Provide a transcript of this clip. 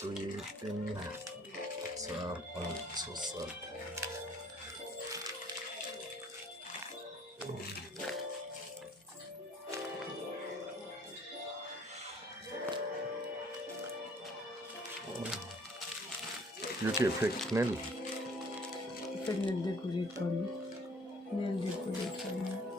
breathing Sapantusa. You can pick nail. Nail decorate करनी. Nail decorate करनी.